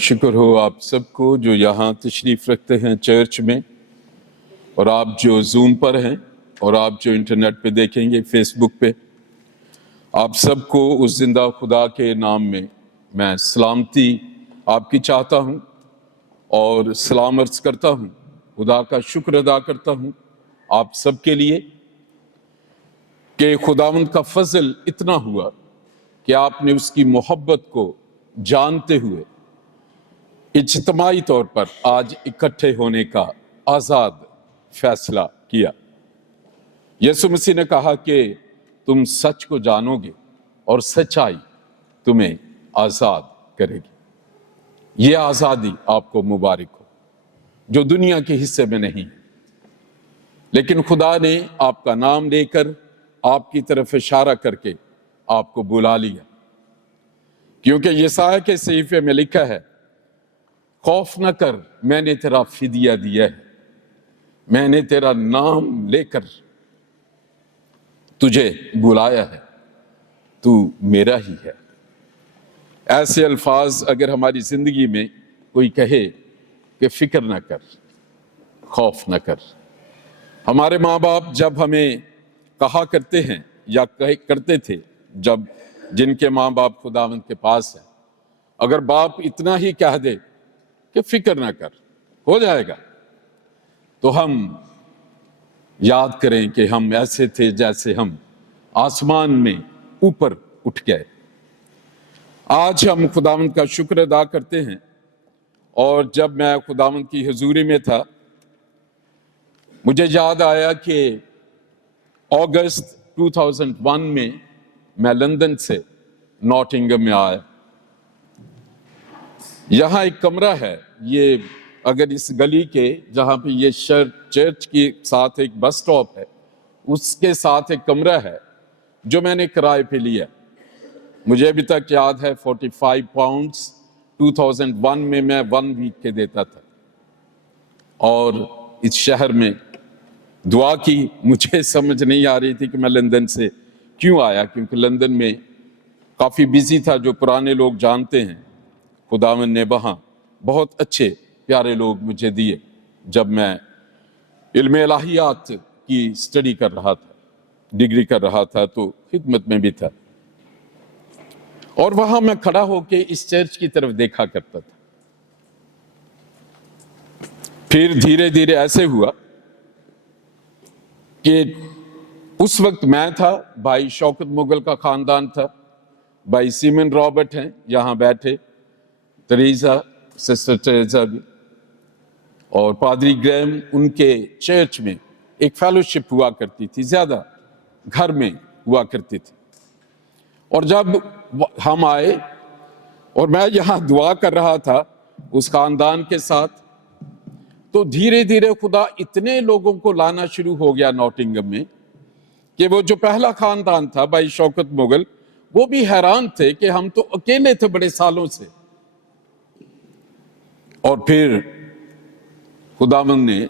شکر ہو آپ سب کو جو یہاں تشریف رکھتے ہیں چرچ میں، اور آپ جو زوم پر ہیں اور آپ جو انٹرنیٹ پہ دیکھیں گے فیس بک پہ، آپ سب کو اس زندہ خدا کے نام میں سلامتی آپ کی چاہتا ہوں اور سلام عرض کرتا ہوں۔ خدا کا شکر ادا کرتا ہوں آپ سب کے لیے کہ خداوند کا فضل اتنا ہوا کہ آپ نے اس کی محبت کو جانتے ہوئے اجتماعی طور پر آج اکٹھے ہونے کا آزاد فیصلہ کیا۔ یسوع مسیح نے کہا کہ تم سچ کو جانو گے اور سچائی تمہیں آزاد کرے گی۔ یہ آزادی آپ کو مبارک ہو جو دنیا کے حصے میں نہیں ہے، لیکن خدا نے آپ کا نام لے کر آپ کی طرف اشارہ کر کے آپ کو بلا لیا، کیونکہ یسایہ کے صحیفے میں لکھا ہے، خوف نہ کر، میں نے تیرا فدیہ دیا ہے، میں نے تیرا نام لے کر تجھے بلایا ہے، تو میرا ہی ہے۔ ایسے الفاظ اگر ہماری زندگی میں کوئی کہے کہ فکر نہ کر، خوف نہ کر۔ ہمارے ماں باپ جب ہمیں کہا کرتے ہیں یا کرتے تھے، جن کے ماں باپ خداوند کے پاس ہیں، اگر باپ اتنا ہی کہہ دے کہ فکر نہ کر، ہو جائے گا، تو ہم یاد کریں کہ ہم ایسے تھے جیسے ہم آسمان میں اوپر اٹھ گئے۔ آج ہم خداوند کا شکر ادا کرتے ہیں، اور جب میں خداوند کی حضوری میں تھا، مجھے یاد آیا کہ اگست 2001 میں لندن سے ناٹنگم میں آیا۔ یہاں ایک کمرہ ہے، یہ اگر اس گلی کے جہاں پہ یہ چرچ کے ساتھ ایک بس سٹاپ ہے، اس کے ساتھ ایک کمرہ ہے جو میں نے کرائے پہ لیا۔ مجھے ابھی تک یاد ہے 45 پاؤنڈز 2001 میں 1 ویک کے دیتا تھا، اور اس شہر میں دعا کی۔ مجھے سمجھ نہیں آ رہی تھی کہ میں لندن سے کیوں آیا، کیونکہ لندن میں کافی بیزی تھا۔ جو پرانے لوگ جانتے ہیں، خداوند نے وہاں بہت اچھے پیارے لوگ مجھے دیے جب میں علم الہیات کی سٹڈی کر رہا تھا، ڈگری کر رہا تھا، تو خدمت میں بھی تھا، اور وہاں میں کھڑا ہو کے اس چرچ کی طرف دیکھا کرتا تھا۔ پھر دھیرے دھیرے ایسے ہوا کہ اس وقت میں تھا، بھائی شوکت مغل کا خاندان تھا، بھائی سیمن رابرٹ ہیں یہاں بیٹھے، تریزا، سسٹر تریزا بھی، اور پادری گریم۔ ان کے چرچ میں ایک فیلوشپ ہوا کرتی تھی، زیادہ گھر میں ہوا کرتی تھی، اور جب ہم آئے اور میں یہاں دعا کر رہا تھا اس خاندان کے ساتھ، تو دھیرے دھیرے خدا اتنے لوگوں کو لانا شروع ہو گیا ناٹنگم میں کہ وہ جو پہلا خاندان تھا بھائی شوکت مغل، وہ بھی حیران تھے کہ ہم تو اکیلے تھے بڑے سالوں سے۔ اور پھر خداوند نے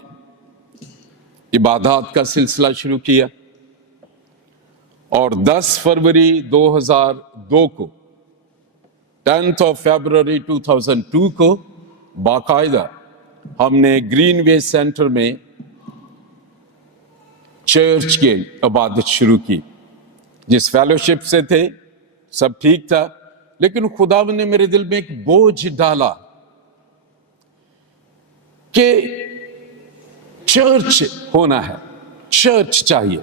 عبادات کا سلسلہ شروع کیا، اور 10 فروری 2002 کو 10 فروری 2002 کو باقاعدہ ہم نے گرین وے سینٹر میں چرچ کی عبادت شروع کی۔ جس فیلوشپ سے تھے سب ٹھیک تھا، لیکن خداوند نے میرے دل میں ایک بوجھ ڈالا کہ چرچ ہونا ہے، چرچ چاہیے،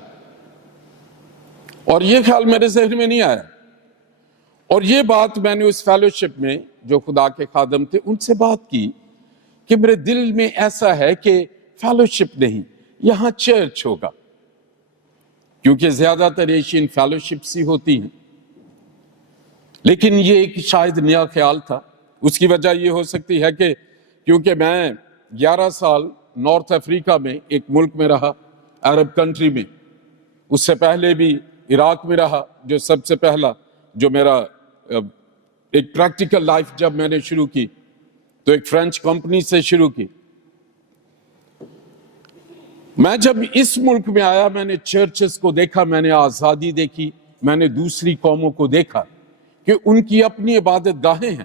اور یہ خیال میرے ذہن میں نہیں آیا۔ اور یہ بات میں نے اس فیلوشپ میں جو خدا کے خادم تھے ان سے بات کی کہ میرے دل میں ایسا ہے کہ فیلوشپ نہیں، یہاں چرچ ہوگا، کیونکہ زیادہ تر ایشین فیلوشپس ہی ہوتی ہیں۔ لیکن یہ ایک شاید نیا خیال تھا۔ اس کی وجہ یہ ہو سکتی ہے کہ کیونکہ میں 11 سال نارتھ افریقہ میں ایک ملک میں رہا، عرب کنٹری میں، اس سے پہلے بھی عراق میں رہا، جو سب سے پہلا جو میرا ایک پریکٹیکل لائف جب میں نے شروع کی تو ایک فرینچ کمپنی سے شروع کی۔ میں جب اس ملک میں آیا، میں نے چرچز کو دیکھا، میں نے آزادی دیکھی، میں نے دوسری قوموں کو دیکھا کہ ان کی اپنی عبادت گاہیں ہیں،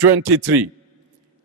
23।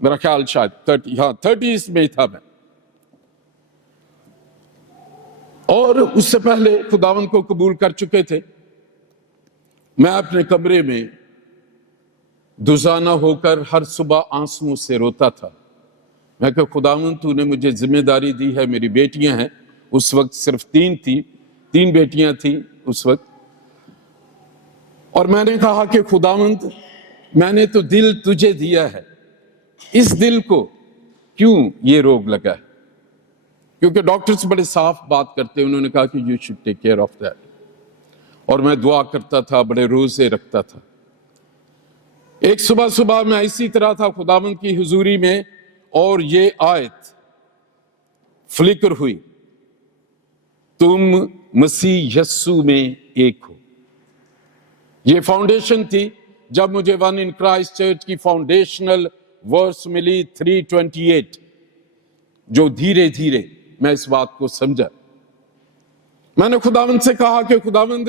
میرا خیال شاید 30 میں تھا میں. اور اس سے پہلے خداوند کو قبول کر چکے تھے. میں اپنے کمرے میں دوزانہ ہو کر ہر صبح آنسوؤں سے روتا تھا. میں کہ خداوند تو نے مجھے ذمہ داری دی ہے, میری بیٹیاں ہیں, اس وقت صرف 3 بیٹیاں تھیں اس وقت, اور میں نے کہا کہ خداوند میں نے تو دل تجھے دیا ہے, اس دل کو کیوں یہ روگ لگا ہے؟ کیونکہ ڈاکٹرز بڑے صاف بات کرتے ہیں, انہوں نے کہا کہ you should take care of that. اور میں دعا کرتا تھا, بڑے روزے رکھتا تھا. ایک صبح میں اسی طرح تھا خداوند کی حضوری میں, اور یہ آیت فلکر ہوئی, تم مسیح یسوع میں ایک ہو. یہ فاؤنڈیشن تھی جب مجھے ون ان کرائسٹ چرچ کی فاؤنڈیشنل ورس ملی 328, جو دھیرے دھیرے میں اس بات کو سمجھا. میں نے خداوند سے کہا کہ خداوند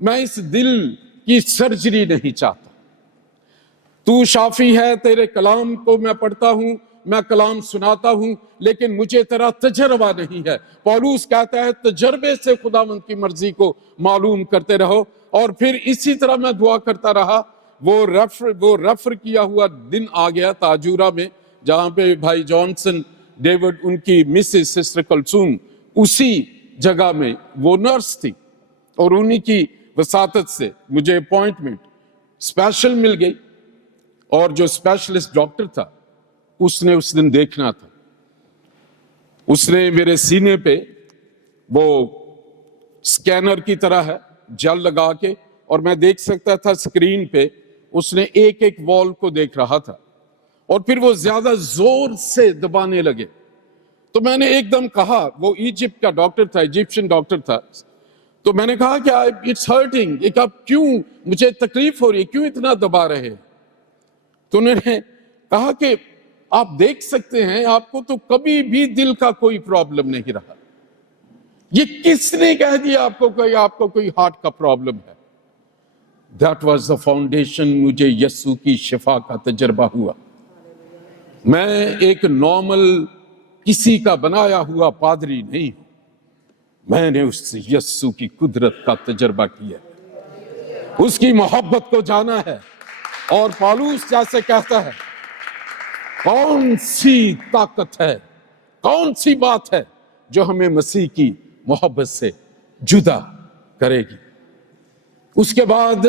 میں اس دل کی سرجری نہیں چاہتا, تو شافی ہے, تیرے کلام کو میں پڑھتا ہوں, میں کلام سناتا ہوں, لیکن مجھے تیرا تجربہ نہیں ہے. پولوس کہتا ہے تجربے سے خداوند کی مرضی کو معلوم کرتے رہو. اور پھر اسی طرح میں دعا کرتا رہا. وہ ریفر کیا ہوا دن آ گیا تاجورہ میں, جہاں پہ بھائی جانسن ڈیوڈ, ان کی مسز سسٹر کلثوم, اسی جگہ میں وہ نرس تھی, اور انہی کی وساطت سے مجھے اپوائنٹمنٹ اسپیشل مل گئی. اور جو اسپیشلسٹ ڈاکٹر تھا اس نے اس دن دیکھنا تھا. اس نے میرے سینے پہ وہ سکینر کی طرح ہے جل لگا کے, اور میں دیکھ سکتا تھا اسکرین پہ, اس نے ایک وال کو دیکھ رہا تھا, اور پھر وہ زیادہ زور سے دبانے لگے. تو میں نے ایک دم کہا, وہ ایجپٹ کا ڈاکٹر تھا, ایجپشین ڈاکٹر تھا, تو میں نے کہا کہ اٹس ہرٹنگ, ایک اب کیوں مجھے تکلیف ہو رہی ہے, کیوں اتنا دبا رہے ہیں؟ تو انہوں نے کہا کہ آپ دیکھ سکتے ہیں, آپ کو تو کبھی بھی دل کا کوئی پرابلم نہیں رہا. یہ کس نے کہہ دیا آپ کو کہ آپ کو کوئی ہارٹ کا پرابلم ہے؟ That was the foundation. مجھے یسوع کی شفا کا تجربہ ہوا. میں ایک نارمل کسی کا بنایا ہوا پادری نہیں ہوں, میں نے اس یسوع کی قدرت کا تجربہ کیا, اس کی محبت کو جانا ہے. اور پالوس جیسے کہتا ہے, کون سی طاقت ہے, کون سی بات ہے جو ہمیں مسیح کی محبت سے جدا کرے گی؟ اس کے بعد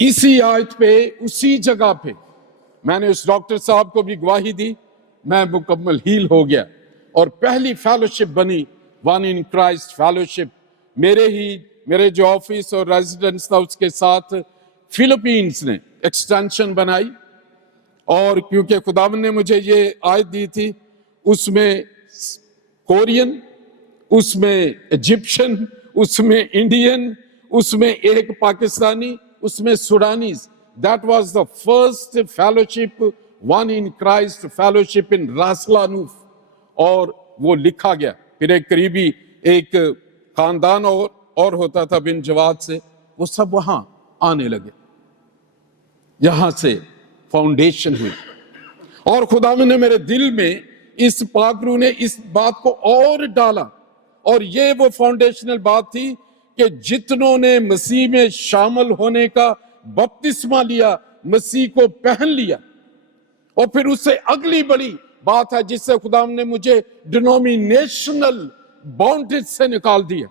اسی آیت پہ, اسی جگہ پہ میں نے اس ڈاکٹر صاحب کو بھی گواہی دی, میں مکمل ہیل ہو گیا. اور پہلی فیلوشپ بنی ون ان کرائسٹ فیلوشپ, میرے جو آفس اور ریزیڈنس تھا اس کے ساتھ فلپینز نے ایکسٹینشن بنائی. اور کیونکہ خداوند نے مجھے یہ آیت دی تھی, اس میں کورین, اس میں ایجپشن, اس میں انڈین, اس میں ایک پاکستانی, اس میں سوڈانیز. That was the first fellowship, one in Christ fellowship in راسلانوف. اور وہ لکھا گیا. پھر ایک قریبی ایک خاندان اور ہوتا تھا بن جواد سے, وہ سب وہاں آنے لگے. یہاں سے فاؤنڈیشن ہوئی. اور خداوند نے میرے دل میں اس پاک روح نے اس بات کو اور ڈالا, اور یہ وہ فاؤنڈیشنل بات تھی کہ جتنوں نے مسیح میں شامل ہونے کا بپتسمہ لیا, مسیح کو پہن لیا. اور پھر اس سے اگلی بڑی بات ہے جس سے خداوند نے مجھے ڈینومینیشنل باؤنڈریز سے نکال دیا,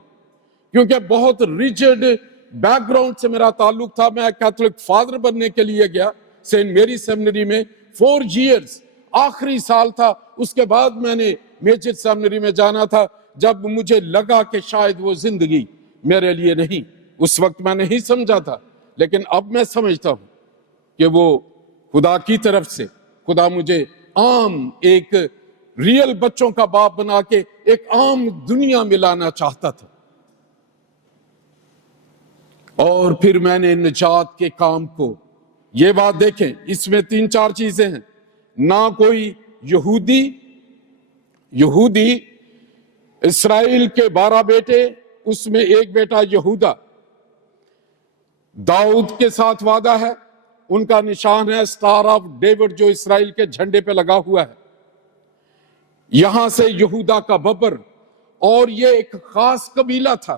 کیونکہ بہت ریجڈ بیک گراؤنڈ سے میرا تعلق تھا. میں کیتھولک فادر بننے کے لیے گیا سینٹ میری سیمنری میں 4 ایئرز, آخری سال تھا. اس کے بعد میں نے میجر سیمنری میں جانا تھا, جب مجھے لگا کہ شاید وہ زندگی میرے لیے نہیں. اس وقت میں نہیں سمجھا تھا, لیکن اب میں سمجھتا ہوں کہ وہ خدا کی طرف سے خدا مجھے عام ایک ریئل بچوں کا باپ بنا کے ایک عام دنیا میں لانا چاہتا تھا. اور پھر میں نے نجات کے کام کو, یہ بات دیکھیں, اس میں 3-4 چیزیں ہیں. نہ کوئی یہودی اسرائیل کے 12 بیٹے, اس میں ایک بیٹا یہودا. داؤد کے ساتھ وعدہ ہے, ان کا نشان ہے اسٹار آف ڈیوڈ جو اسرائیل کے جھنڈے پہ لگا ہوا ہے. یہاں سے یہودا کا ببر، اور یہ ایک خاص قبیلہ تھا.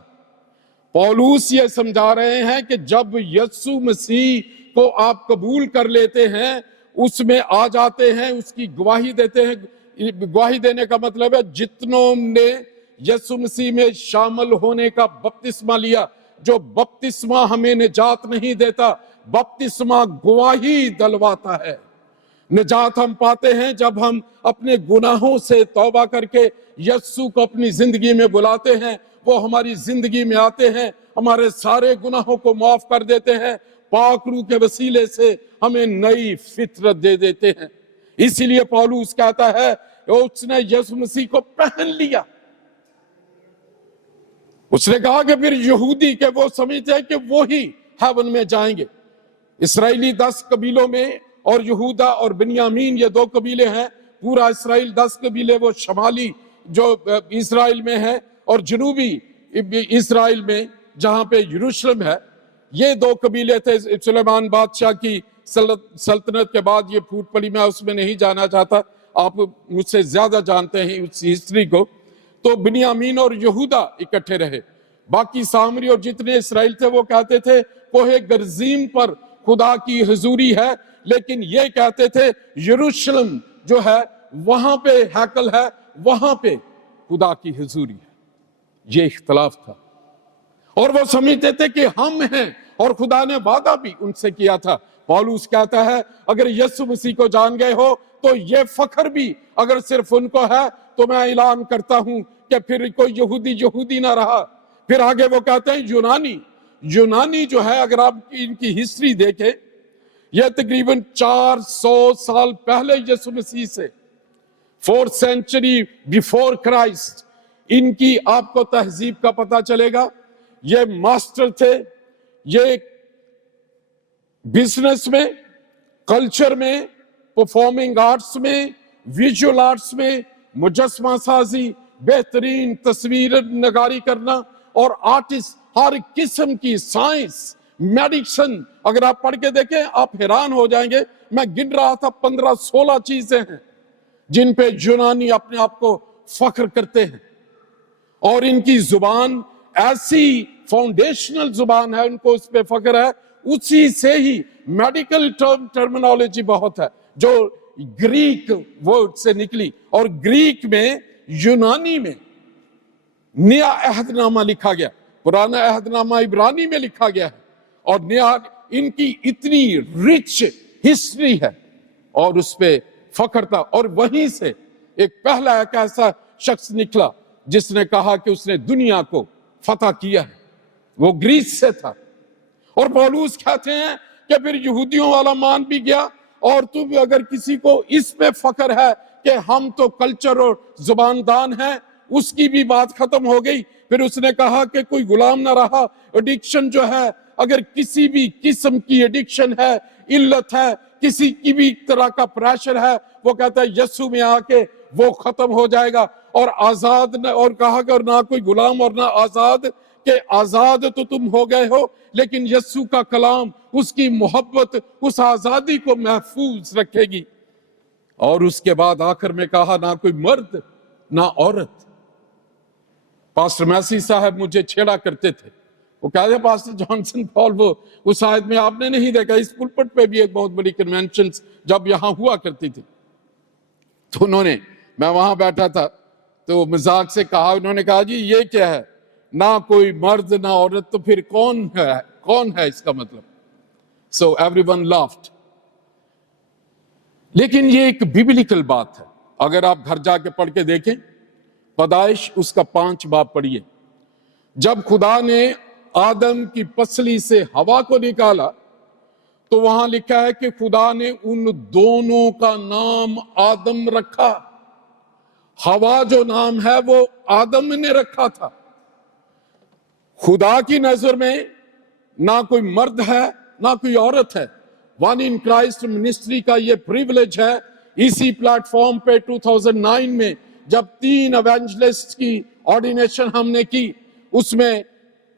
پولوس یہ سمجھا رہے ہیں کہ جب یسوع مسیح کو آپ قبول کر لیتے ہیں، اس میں آ جاتے ہیں، اس کی گواہی دیتے ہیں. گواہی دینے کا مطلب ہے جتنوں نے یسوع مسیح میں شامل ہونے کا بپتسمہ لیا. جو بپتسمہ ہمیں نجات نہیں دیتا، بپتسمہ گواہی دلواتا ہے. نجات ہم پاتے ہیں جب ہم اپنے گناہوں سے توبہ کر کے یسوع کو اپنی زندگی میں بلاتے ہیں. وہ ہماری زندگی میں آتے ہیں، ہمارے سارے گناہوں کو معاف کر دیتے ہیں، پاک روح کے وسیلے سے ہمیں نئی فطرت دے دیتے ہیں. اسی لیے پولس کہتا ہے اس نے یسوع مسیح کو پہن لیا. اس نے کہا کہ پھر یہودی کے وہ سمجھتے ہیں کہ وہی ہیون میں جائیں گے. اسرائیلی 10 قبیلوں میں، اور یہودا اور بنیامین یہ 2 قبیلے ہیں. پورا اسرائیل 10 قبیلے وہ شمالی جو اسرائیل میں ہے، اور جنوبی اسرائیل میں جہاں پہ یروشلم ہے. یہ 2 قبیلے تھے. سلیمان بادشاہ کی سلطنت کے بعد یہ پھوٹ پڑی. میں اس میں نہیں جانا چاہتا، آپ مجھ سے زیادہ جانتے ہیں اس ہسٹری کو. تو بنیامین اور یہودا اکٹھے رہے. باقی سامری اور جتنے اسرائیل تھے وہ کہتے تھے کوہ گرزیم پر خدا کی حضوری ہے، لیکن یہ کہتے تھے یروشلم جو ہے وہاں پہ ہیکل ہے، وہاں پہ خدا کی حضوری ہے. یہ اختلاف تھا، اور وہ سمجھتے تھے کہ ہم ہیں، اور خدا نے وعدہ بھی ان سے کیا تھا. پولس کہتا ہے اگر یسوع مسیح کو جان گئے ہو تو یہ فخر بھی اگر صرف ان کو ہے تو میں اعلان کرتا ہوں کہ پھر کوئی یہودی نہ رہا. پھر آگے وہ کہتے ہیں یونانی جو ہے، اگر آپ ان کی ہسٹری دیکھیں، یہ تقریباً 400 سال پہلے یسوع مسیح سے، 4th century before Christ، ان کی آپ کو تہذیب کا پتہ چلے گا. یہ ماسٹر تھے، یہ بزنس میں، کلچر میں، پرفارمنگ آرٹس میں، ویژول آرٹس میں، مجسمہ سازی، بہترین تصویر نگاری کرنا، اور آرٹسٹ ہر قسم کی سائنس، میڈیسن. اگر آپ پڑھ کے دیکھیں آپ حیران ہو جائیں گے. میں گن رہا تھا 15-16 چیزیں ہیں جن پہ یونانی اپنے آپ کو فخر کرتے ہیں. اور ان کی زبان ایسی فاؤنڈیشنل زبان ہے، ان کو اس پہ فخر ہے. اسی سے ہی میڈیکل ٹرمنالوجی بہت ہے جو گریک ورڈ سے نکلی، اور گریک میں، یونانی میں نیا عہد نامہ لکھا گیا. پرانا عہد نامہ عبرانی میں لکھا گیا ہے، اور نیا ان کی اتنی رچ ہسٹری ہے، اور اس پہ فخر تھا. اور وہیں سے ایک پہلا ایک ایسا شخص نکلا جس نے کہا کہ اس نے دنیا کو فتح کیا ہے، وہ گریس سے تھا. اور پولس کہتے ہیں کہ پھر یہودیوں والا مان بھی گیا، اور تو بھی اگر کسی کو اس پہ فخر ہے کہ ہم تو کلچر اور زباندان ہیں، اس کی بھی بات ختم ہو گئی. پھر اس نے کہا کہ کوئی غلام نہ رہا. ایڈکشن جو ہے، اگر کسی بھی قسم کی ایڈکشن ہے، علت ہے، کسی کی بھی طرح کا پریشر ہے، وہ کہتا ہے یسوع میں آ کے وہ ختم ہو جائے گا. اور آزاد، اور کہا کہ اور نہ کوئی غلام اور نہ آزاد، کہ آزاد تو تم ہو گئے ہو، لیکن یسوع کا کلام، اس کی محبت اس آزادی کو محفوظ رکھے گی. اور اس کے بعد آخر میں کہا نہ کوئی مرد نہ عورت. پاسٹر میسی صاحب مجھے چھیڑا کرتے تھے، وہ کہتے ہیں پاسٹر جانسن پال، وہ اس آیت میں آپ نے نہیں دیکھا. اس پلپٹ پہ بھی ایک بہت بڑی کنونشن جب یہاں ہوا کرتی تھی، تو انہوں نے، میں وہاں بیٹھا تھا تو مذاق سے کہا، انہوں نے کہا جی یہ کیا ہے، نہ کوئی مرد نہ عورت، تو پھر کون ہے اس کا مطلب. So every one laughed. لیکن یہ ایک بیبلیکل بات ہے. اگر آپ گھر جا کے پڑھ کے دیکھیں، پیدائش اس کا 5 باب پڑھیے. جب خدا نے آدم کی پسلی سے ہوا کو نکالا تو وہاں لکھا ہے کہ خدا نے ان دونوں کا نام آدم رکھا. ہوا جو نام ہے وہ آدم نے رکھا تھا. خدا کی نظر میں نہ کوئی مرد ہے نہ کوئی عورت ہے. ون ان کرائسٹ منسٹری کا یہ پریولیج ہے. اسی پلیٹ فارم پہ 2009 میں جب 3 ایونجلسٹ کی آرڈینیشن ہم نے کی، اس میں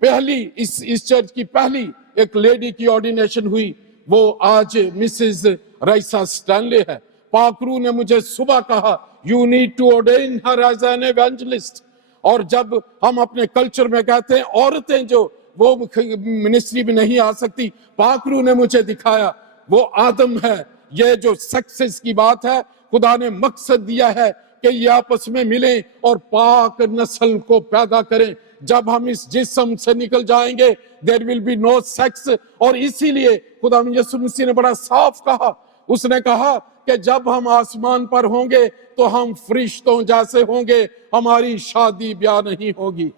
پہلی اس چرچ کی پہلی ایک لیڈی کی آرڈینیشن ہوئی. وہ آج مسز رائسا اسٹینلے ہے. پاکرو نے مجھے صبح کہا you need to ordain her as an evangelist. اور جب ہم اپنے کلچر میں کہتے ہیں عورتیں جو وہ منسٹری میں نہیں آ سکتی، پاکرو نے مجھے دکھایا وہ آدم ہے. یہ جو سکسس کی بات ہے، خدا نے مقصد دیا ہے کہ یہ آپس میں ملیں اور پاک نسل کو پیدا کریں. جب ہم اس جسم سے نکل جائیں گے there will be no sex. اور اسی لیے خدا یسوع مسیح نے بڑا صاف کہا، اس نے کہا کہ جب ہم آسمان پر ہوں گے تو ہم فرشتوں جیسے ہوں گے، ہماری شادی بیاہ نہیں ہوگی.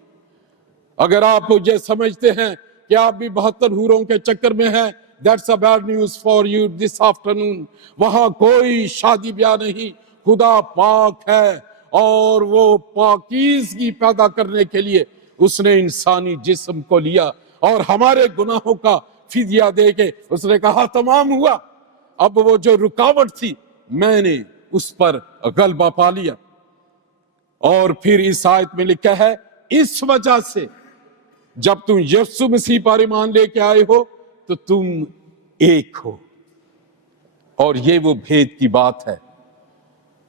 اگر آپ یہ سمجھتے ہیں کہ آپ بھی 72 حوروں کے چکر میں ہیں، that's a bad news for you this afternoon. وہاں کوئی شادی بیاہ نہیں. خدا پاک ہے اور وہ پاکیزگی پیدا کرنے کے لیے اس نے انسانی جسم کو لیا اور ہمارے گناہوں کا فدیہ دے کے اس نے کہا تمام ہوا. اب وہ جو رکاوٹ تھی میں نے اس پر غلبہ پا لیا. اور پھر اس آیت میں لکھا ہے اس وجہ سے جب تم یسوع مسیح پر ایمان لے کے آئے ہو تو تم ایک ہو. اور یہ وہ بھید کی بات ہے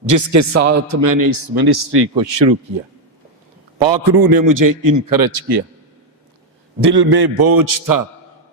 جس کے ساتھ میں نے اس منسٹری کو شروع کیا. پاکرو نے مجھے انکرج کیا. دل میں بوجھ تھا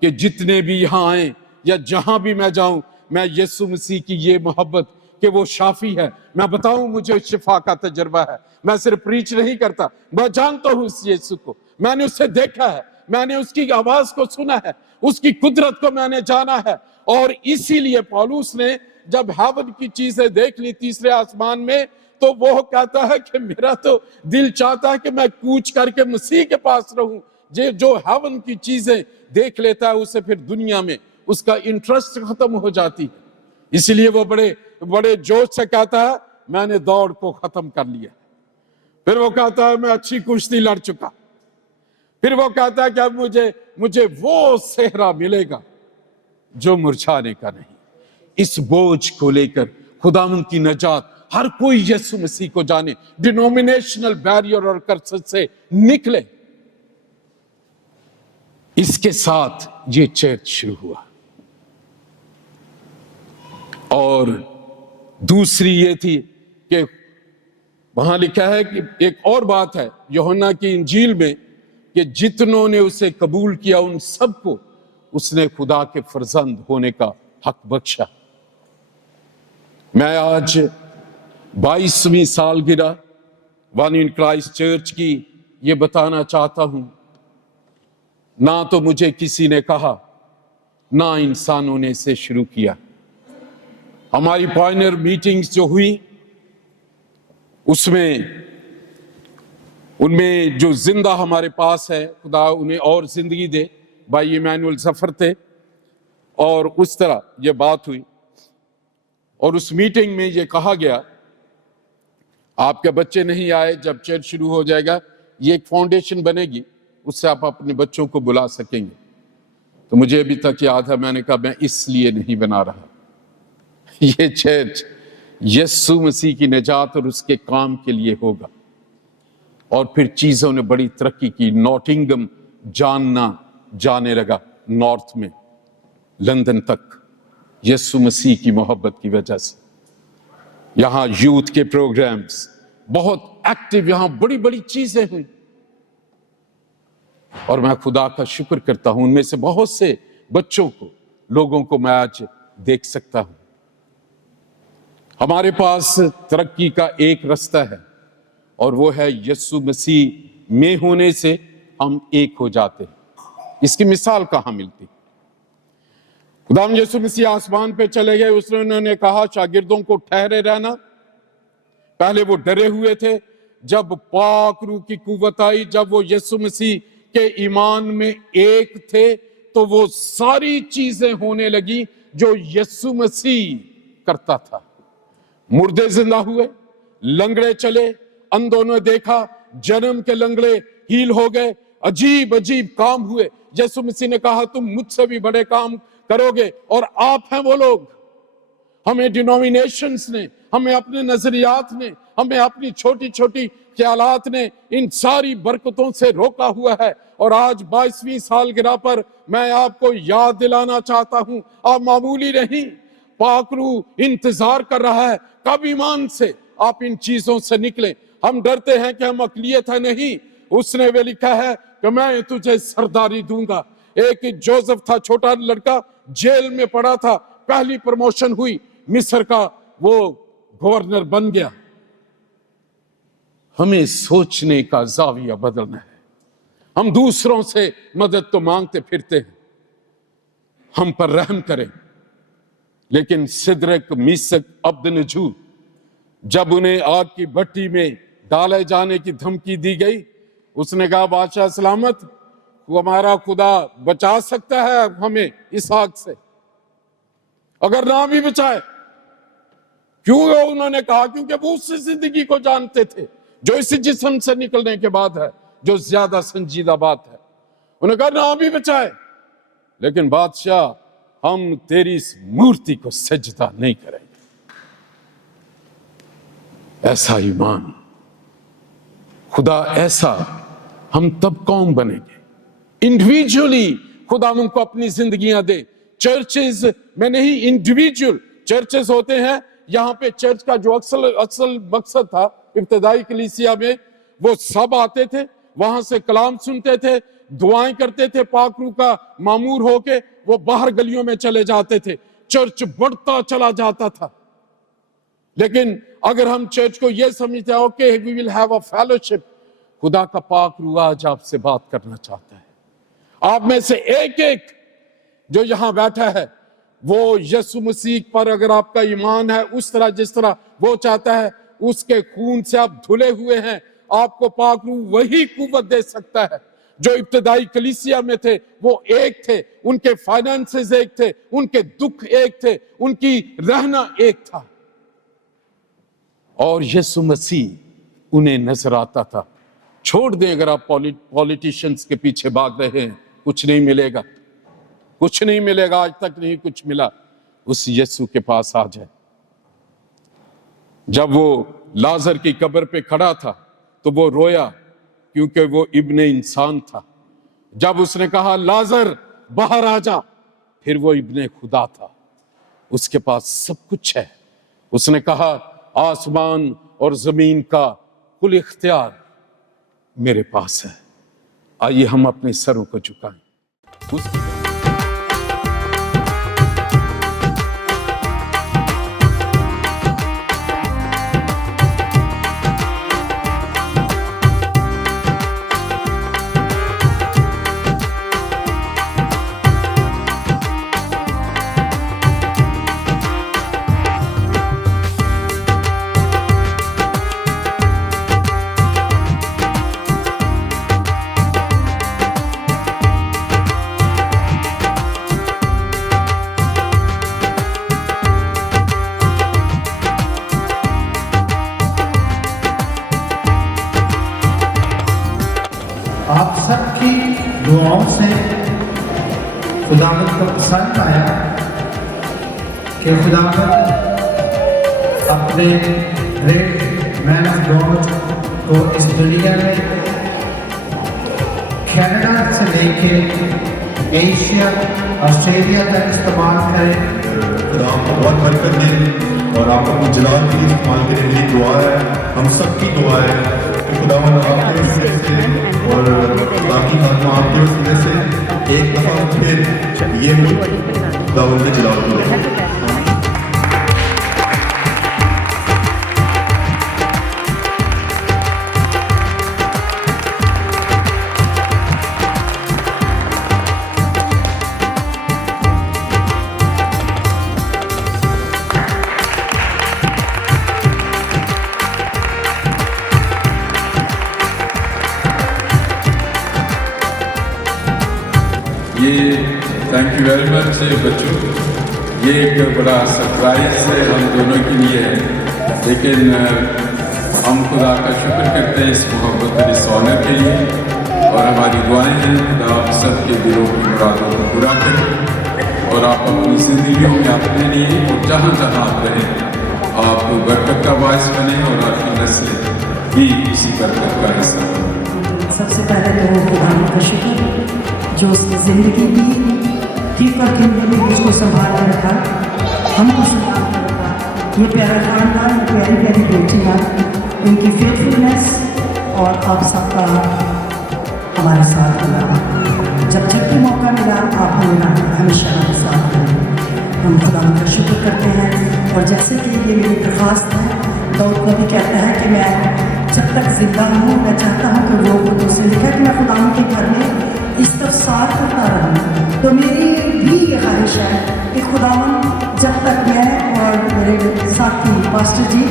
کہ جتنے بھی یہاں آئیں یا جہاں بھی میں جاؤں میں یسوع مسیح کی یہ محبت کہ وہ شافی ہے میں بتاؤں. مجھے شفا کا تجربہ ہے. میں صرف پریچ نہیں کرتا، میں جانتا ہوں اس یسوع کو. میں نے اسے دیکھا ہے، میں نے اس کی آواز کو سنا ہے، اس کی قدرت کو میں نے جانا ہے. اور اسی لیے پولس نے جب ہیون کی چیزیں دیکھ لی تیسرے آسمان میں تو وہ کہتا ہے کہ میرا تو دل چاہتا ہے کہ میں کوچ کر کے مسیح کے پاس رہوں. جو ہیون کی چیزیں دیکھ لیتا ہے اسے پھر دنیا میں اس کا انٹرسٹ ختم ہو جاتی ہے. اسی لیے وہ بڑے جوش سے کہتا ہے میں نے دوڑ کو ختم کر لیا. پھر وہ کہتا ہے میں اچھی کشتی لڑ چکا. پھر وہ کہتا ہے کہ اب مجھے وہ صحرا ملے گا جو مرجھانے کا نہیں. اس بوجھ کو لے کر خداوند کی نجات ہر کوئی یسوع مسیح کو جانے، ڈینومینیشنل بیریئر اور کرسز سے نکلے. اس کے ساتھ یہ چرچ شروع ہوا. اور دوسری یہ تھی کہ وہاں لکھا ہے کہ ایک اور بات ہے یوحنا کی انجیل میں کہ جتنوں نے اسے قبول کیا ان سب کو اس نے خدا کے فرزند ہونے کا حق بخشا. میں آج 22ویں سالگرہ ون ان کرائسٹ چرچ کی یہ بتانا چاہتا ہوں. نہ تو مجھے کسی نے کہا، نہ انسانوں نے اسے شروع کیا. ہماری پائنر میٹنگز جو ہوئی ان میں جو زندہ ہمارے پاس ہے خدا انہیں اور زندگی دے، بھائی ایمینول ظفر تھے. اور اس طرح یہ بات ہوئی اور اس میٹنگ میں یہ کہا گیا آپ کے بچے نہیں آئے، جب چرچ شروع ہو جائے گا یہ ایک فاؤنڈیشن بنے گی، اس سے آپ اپنے بچوں کو بلا سکیں گے. تو مجھے ابھی تک یاد ہے میں نے کہا میں اس لیے نہیں بنا رہا. یہ چرچ یسوع مسیح کی نجات اور اس کے کام کے لیے ہوگا. اور پھر چیزوں نے بڑی ترقی کی. نوٹنگم جانے لگا نارتھ میں، لندن تک، یسوع مسیح کی محبت کی وجہ سے. یہاں یوتھ کے پروگرامز بہت ایکٹیو، یہاں بڑی بڑی چیزیں ہوئی. اور میں خدا کا شکر کرتا ہوں ان میں سے بہت سے بچوں کو، لوگوں کو میں آج دیکھ سکتا ہوں. ہمارے پاس ترقی کا ایک رستہ ہے اور وہ ہے یسوع مسیح میں ہونے سے ہم ایک ہو جاتے ہیں. اس کی مثال کہاں ملتی؟ خداوند یسوع مسیح آسمان پہ چلے گئے، اس نے انہوں نے کہا شاگردوں کو ٹھہرے رہنا. پہلے وہ ڈرے ہوئے تھے. جب پاک روح کی قوت آئی، جب وہ یسوع مسیح کے ایمان میں ایک تھے تو وہ ساری چیزیں ہونے لگی جو یسوع مسیح کرتا تھا. مردے زندہ ہوئے، لنگڑے چلے، اندھوں نے دیکھا، جنم کے لنگڑے ہیل ہو گئے، عجیب عجیب کام ہوئے. یسوع مسیح نے کہا تم مجھ سے بھی بڑے کام کرو گے. اور آپ ہیں وہ لوگ. ہمیں ڈینومینیشنز نے، ہمیں اپنے نظریات نے، ہمیں اپنی چھوٹی چھوٹی خیالات نے ان ساری برکتوں سے روکا ہوا ہے، اور آج 22ویں سالگرہ پر میں آپ کو یاد دلانا چاہتا ہوں، آپ معمولی نہیں، پاک روح انتظار کر رہا ہے کب ایمان سے آپ ان چیزوں سے نکلیں۔ ہم ڈرتے ہیں کہ ہم اقلیت ہے، نہیں، اس نے وہ لکھا ہے کہ میں تجھے سرداری دوں گا۔ ایک جوزف تھا، چھوٹا لڑکا، جیل میں پڑا تھا، پہلی پروموشن ہوئی، مصر کا وہ گورنر بن گیا۔ ہمیں سوچنے کا زاویہ بدلنا ہے۔ ہم دوسروں سے مدد تو مانگتے پھرتے ہیں، ہم پر رحم کریں، لیکن سدرک میشک عبدنجو جب انہیں آگ کی بھٹی میں ڈالے جانے کی دھمکی دی گئی، اس نے کہا بادشاہ سلامت، وہ ہمارا خدا بچا سکتا ہے ہمیں اس آگ سے، اگر نہ بھی بچائے۔ کیوں انہوں نے کہا؟ کیونکہ وہ اس زندگی کو جانتے تھے جو اس جسم سے نکلنے کے بعد ہے، جو زیادہ سنجیدہ بات ہے۔ انہوں نے کہا نہ بھی بچائے، لیکن بادشاہ ہم تیری اس مورتی کو سجدہ نہیں کریں گے۔ ایسا ایمان، خدا ایسا، ہم تب قوم بنیں گے۔ انڈیویجولی خدا ان کو اپنی زندگیاں دے، چرچز میں نہیں، انڈیویجول چرچز ہوتے ہیں۔ یہاں پہ چرچ کا جو اصل مقصد تھا ابتدائی کلیسیا میں، وہ سب آتے تھے، وہاں سے کلام سنتے تھے، دعائیں کرتے تھے، پاک روح کا معمور ہو کے وہ باہر گلیوں میں چلے جاتے تھے، چرچ بڑھتا چلا جاتا تھا۔ لیکن اگر ہم چرچ کو یہ سمجھتے ہیں okay we will have a fellowship, خدا کا پاک روح آج آپ سے بات کرنا چاہتا ہے۔ آپ میں سے ایک ایک جو یہاں بیٹھا ہے، وہ یسوع مسیح پر اگر آپ کا ایمان ہے اس طرح جس طرح وہ چاہتا ہے، اس کے خون سے آپ دھلے ہوئے ہیں، آپ کو پاک روح وہی قوت دے سکتا ہے جو ابتدائی کلیسیا میں تھے۔ وہ ایک تھے، ان کے فائنانسز ایک تھے، ان کے دکھ ایک تھے، ان کی رہنا ایک تھا، اور یسوع مسیح انہیں نظر آتا تھا۔ چھوڑ دیں اگر آپ پولیٹیشنز کے پیچھے بھاگ رہے ہیں، کچھ نہیں ملے گا، کچھ نہیں ملے گا، آج تک نہیں کچھ ملا۔ اس یسوع کے پاس آ جائے۔ جب وہ لازر کی قبر پہ کھڑا تھا تو وہ رویا کیونکہ وہ ابن انسان تھا۔ جب اس نے کہا لازر باہر آ جا، پھر وہ ابن خدا تھا، اس کے پاس سب کچھ ہے۔ اس نے کہا آسمان اور زمین کا کل اختیار میرے پاس ہے۔ آئیے ہم اپنے سروں کو جھکائیں۔ آپ سب کی دعاؤں سے خداوند کو پسند آیا کہ خداوند اپنے گریٹ مین آف گاڈ کو اس دنیا میں کینیڈا سے لے کے ایشیا، آسٹریلیا تک استعمال کرے۔ خدا آپ کو بہت برکت دے اور آپ کو جلال کے لیے استعمال کرنے کے لیے دعا ہے، ہم سب کی دعا ہے کہ خداوند آپ کے وسیلے سے اور باقی آپ کے وسیلے سے ایک دفعہ پھر یہ ملک خداوند میں جلال دے۔ یہ تھینک یو ویری مچ بچوں، یہ ایک بڑا سرپرائز ہے ہم دونوں کے لیے ہے، لیکن ہم خدا کا شکر کرتے ہیں اس محبت اور اس آنر کے لیے، اور ہماری دعائیں ہیں خدا آپ سب کے دلوں کی مرادوں کو پورا کرے، اور آپ اپنی زندگیوں میں اپنے لیے اور جہاں جہاں آپ رہیں آپ برکت کا باعث بنے اور آپ کی نسلیں بھی اسی برکت کا حصہ بنے۔ سب سے پہلے تو خدا کا شکر جو اس کی زندگی بھی ٹھیک اور ٹھیک میں بھی اس کو سنبھال کے رکھا، ہم کو سنبھال کے رکھا۔ یہ پیارا خاندان، پیاری پیاری بیٹیاں، ان کی فیتھفلنس اور آپ سب کا ہمارے ساتھ ملا۔ جب بھی موقع ملا آپ ہمیں ہمیشہ ہمارے ساتھ رہیں۔ ہم خدا کا شکر کرتے ہیں، اور جیسے کہ یہ میری درخواست ہے، داؤد نبی کہتا ہے کہ میں جب تک زندہ ہوں میں چاہتا ہوں کہ وہ دوست سے لکھا کہ میں خدا کے گھر میں استفسار کرتا رہوں۔ تو میری بھی یہ خواہش ہے کہ خداوند جب تک میں اور میرے ساتھی پاسٹر جی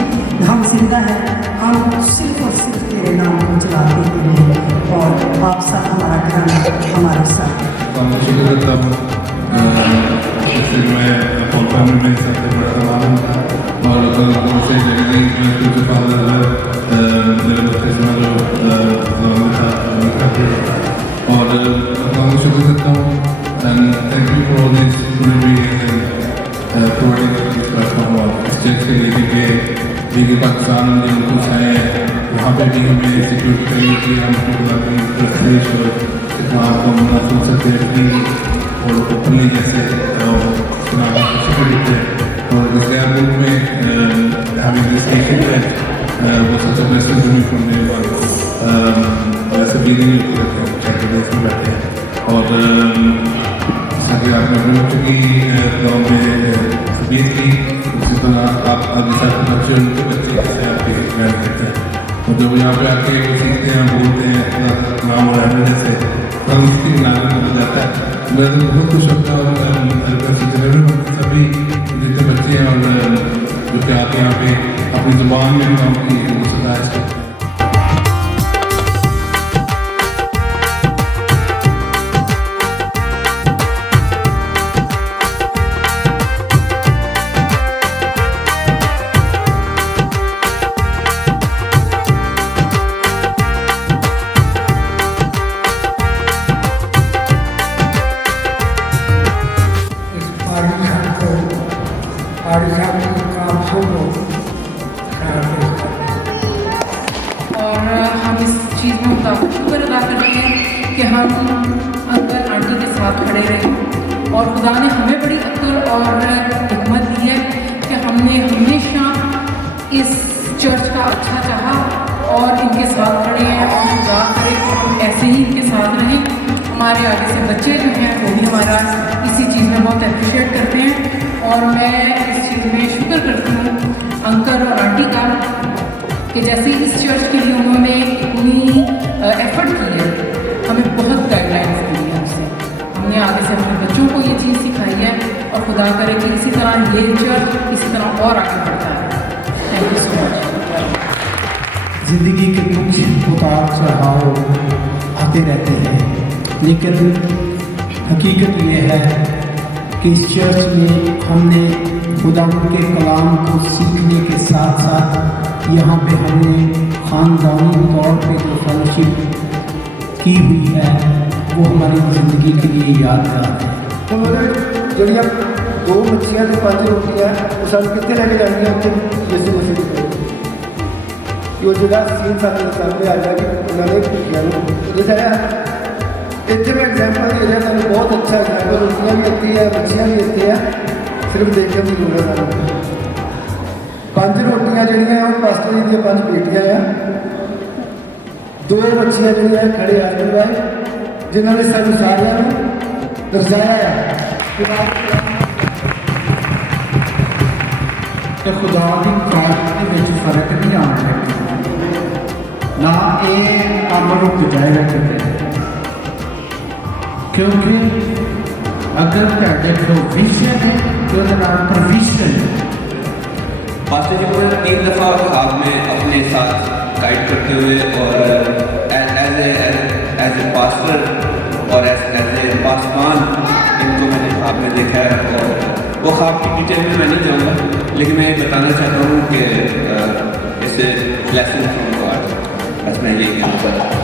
ہم زندہ ہیں، ہم صرف اور صرف تیرے نام کو چلاتے ہوئے، اور آپ سب ہمارا گھر ہمارے ساتھ۔ شکر کرتا ہوں میں پروگرام میں سب سے بڑا سوال تھا، اور سے جگہ جو فادر میرے بچے اور شکر کرتا ہوں، and thank you for all this providing this platform اور اس چیز کے لیے کہ پاکستان نے ان کو چاہے وہاں پہ بھی ہمیں سیکورٹی چاہیے کہ ہم خدمات کو محسوس سکتے ہیں اور اوپنلی جیسے سیکورٹی اور اس کے ملک میں ہمیں دس وہ سب سے بیسٹ زمین کو میرے بعد ویسے بھی نہیں چاہتے میں بیٹھے ہیں، اور جیسا کہ آپ نے اپنے بچوں کی گاؤں میں تربیت کی، اسی طرح آپ آگے ساتھ بچے ان کے بچے جیسے آپ کے بیان کرتے ہیں، اور جب یہاں پہ آ کے وہ سیکھتے ہیں بولتے ہیں نام اور اہمیت سے ہم اس کی ناظر ہو جاتا ہے۔ میں تو بہت خوش ہوتا ہوں، اور سبھی جتنے بچے ہیں اور جو کہ آپ یہاں پہ اپنی زبان میں کام کی وہ ستائش کرتے ہیں۔ اور ہم اس چیز میں خدا کا شکر ادا کرتے ہیں کہ ہم انکل آنٹی کے ساتھ کھڑے رہے، اور خدا نے ہمیں بڑی عقل اور حکمت دی ہے کہ ہم نے ہمیشہ اس چرچ کا اچھا چاہا اور ان کے ساتھ کھڑے ہیں، اور خدا کرے کہ ہم ایسے ہی ان کے ساتھ رہیں۔ ہمارے آگے سے بچے جو ہیں وہ بھی ہمارا اسی چیز میں بہت اپریشیٹ کرتے ہیں، اور میں اس چیز میں شکر کرتی ہوں انکل اور آنٹی کا کہ جیسے اس چرچ کے لیے انہوں نے اتنی ایفرٹ کی ہے، ہمیں بہت گائیڈ لائنس دی ہیں اس سے، ہم نے آگے سے اپنے بچوں کو یہ چیز سکھائی ہے، اور خدا کرے کہ اسی طرح یہ چرچ اسی طرح اور آگے بڑھتا ہے۔ تھینک یو سو مچ۔ زندگی کے کچھ اتار چڑھاؤ آتے رہتے ہیں، لیکن حقیقت یہ ہے کہ اس چرچ میں ہم نے خدا کے کلام کو سیکھنے کے ساتھ ساتھ یہاں پہ ہم نے خاندانی طور پہ جو فیلوشپ کی ہوئی ہے وہ ہماری زندگی کے لیے یادگار ہے۔ جہاں دو مچھلیاں تو 5 روٹیاں وہ سب کتنے لے کے جاتی ہیں اتنے یسو مسیح کی وہ جگہ سین سامنے آ جائے کہ انہوں نے کیا جیسے اتنے میں ایگزامپل دے رہا ہے، بہت اچھا ایگزامپل، روٹیاں بھی اتنی ہے مچھلیاں بھی اتنی ہے، صرف دیکھنے کی ضرورت ہے۔ 5 روٹیاں جہاں وہ پاسٹر جی دیا 5 بیٹیاں ہیں، 2 مچھلیاں جہاں کھڑے آدمی ہے جنہوں نے سب سارے درجایا ہے کہ خدا کی قدرت کے فرق نہیں آنا چاہیے، نہ یہ کام رک جائے گا کیونکہ اگر پروویژن ہے تو پروویژن ماسٹر جی کو 3 دفعہ خواب میں اپنے ساتھ گائیڈ کرتے ہوئے اور ایز اے پاسٹر اور ایز اے پاسبان ان کو میں نے خواب میں دیکھا ہے، اور وہ خواب کی ڈیٹیل میں نہیں جاؤں گا، لیکن میں یہ بتانا چاہتا ہوں کہ اسے لیسن فرام گاڈ، بس میں یہ کہنا چاہتا ہوں۔